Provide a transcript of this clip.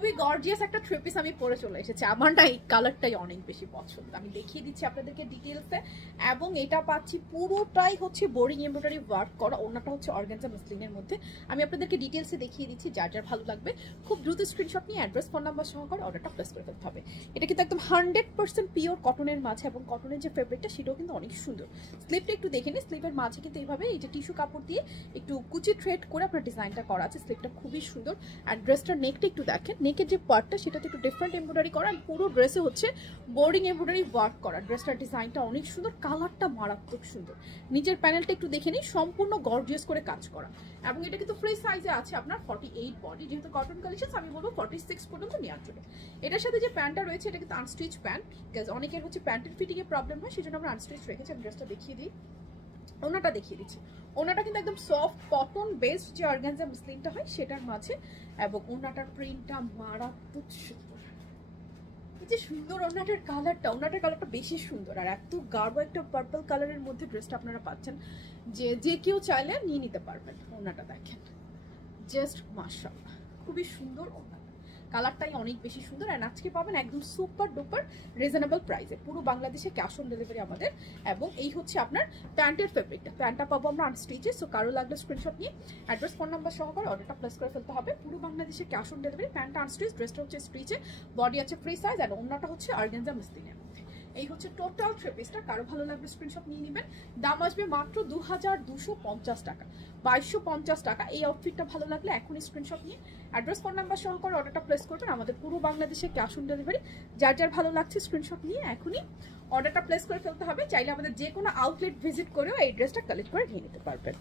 খুবই গর্জিয়াস একটা three piece আমি পরে চলে এসেছি। আমার না এই কালারটাই অনেক বেশি পছন্দ। আমি দেখিয়ে দিচ্ছি আপনাদেরকে ডিটেলসে। এবং এটা পাচ্ছি পুরোটাই হচ্ছে বোরিং এমব্রয়ডারি ওয়ার্ক করা, ওনাটা হচ্ছে অর্গানজা মসলিনের মধ্যে। আমি আপনাদেরকে ডিটেলসে দেখিয়ে দিচ্ছি, যার যার ভালো লাগবে খুব দ্রুত স্ক্রিনশট নিয়ে অ্যাড্রেস ফোন নাম্বার সহকারে অর্ডারটা প্লেস করে ফেলতে হবে। এটা কিন্তু একদম 100% পিওর কটনের মাঝে, এবং কটনের যে ফেব্রিকটা সেটাও কিন্তু অনেক সুন্দর। স্লিপটা একটু দেখে নিই, স্লিপের মাঝে কিন্তু এইভাবে এই যে টিস্যু কাপড় দিয়ে একটু কুচি থ্রেড করে আপনার ডিজাইনটা করা আছে। স্লিপটা খুবই সুন্দর। আর ড্রেসটার নেকটা একটু দেখেন, নেকের যে পার্টটা সেটাতে একটু ডিফারেন্ট এমব্রয়ডারি করা, আর পুরো ড্রেসে হচ্ছে বোর্ডিং এমব্রয়ডারি ওয়ার্ক করা। ড্রেসটার ডিজাইনটা অনেক সুন্দর, কালারটা মারাত্মক সুন্দর। নিচের প্যানেলটা একটু দেখে নিই, সম্পূর্ণ গর্জিয়াস করে কাজ করা। এবং এটা কিন্তু ফ্রি সাইজে আছে আপনার 48 বডি, যেহেতু কটন কালেকশন আমি বলবো 46 পর্যন্ত নেওয়ার জন্য। এটার সাথে যে প্যান্টটা রয়েছে এটা কিন্তু আনস্টিচ প্যান্ট, বিকজ অনেকের হচ্ছে প্যান্টের ফিটিং এর প্রবলেম হয়, সেজন্য আমরা আনস্টিচ রেখেছি। আমি ড্রেসটা দেখিয়ে দিই, ওনাটা দেখিয়ে দিচ্ছি। ওনাটা কিন্তু একদম সফট কটন বেসড যে অর্গানজা মসলিনটা হয় সেটার মাঝে, এবং ওনাটার প্রিন্টটা মারাত্মক সুন্দর। এই যে সুন্দর ওনাটার কালারটা বেশি সুন্দর। আর এত গাঢ় একটা পার্পল কালারের মধ্যে ড্রেসটা আপনারা পাচ্ছেন, যে কেউ চাইলে নিয়ে নিতে পারবেন। ওনাটা দেখেন, জাস্ট মাশাআল্লাহ, খুবই সুন্দর ওনা, কালারটাই অনেক বেশি সুন্দর। আর আজকে পাবেন একদম সুপার ডুপার রিজনেবল প্রাইসে, পুরো বাংলাদেশে ক্যাশ অন ডেলিভারি আমাদের। এবং এই হচ্ছে আপনার প্যান্টের ফেব্রিকটা, প্যান্টটা পাবো আমরা আনস্টিচে। সো কারো লাগলে স্ক্রিনশট নিয়ে অ্যাড্রেস ফোন নাম্বার সহকারে অর্ডারটা প্লেস করে ফেলতে হবে। পুরো বাংলাদেশে ক্যাশ অন ডেলিভারি। প্যান্টটা আনস্টিচ, ড্রেসটা হচ্ছে স্ট্রিচে, বডি আছে ফ্রি সাইজ, আর ওনাটা হচ্ছে অর্গানজা মসলিনের মধ্যে। এই হচ্ছে টোটাল থ্রি পিসটা। কারো ভালো লাগবে স্ক্রিনশট নিয়ে নেবেন। দাম আসবে মাত্র 2250 টাকা, 2250 টাকা। এই আউটফিটটা ভালো লাগলে এখনই স্ক্রিনশট নিয়ে অ্যাড্রেস ফোন নাম্বার সহকারে অর্ডারটা প্লেস করবেন। আমাদের পুরো বাংলাদেশে ক্যাশ অন ডেলিভারি। যার যার ভালো লাগছে স্ক্রিনশট নিয়ে এখনই অর্ডারটা প্লেস করে ফেলতে হবে। চাইলে আমাদের যে কোনো আউটলেট ভিজিট করেও এই ড্রেসটা কালেক্ট করে নিয়ে নিতে পারবেন।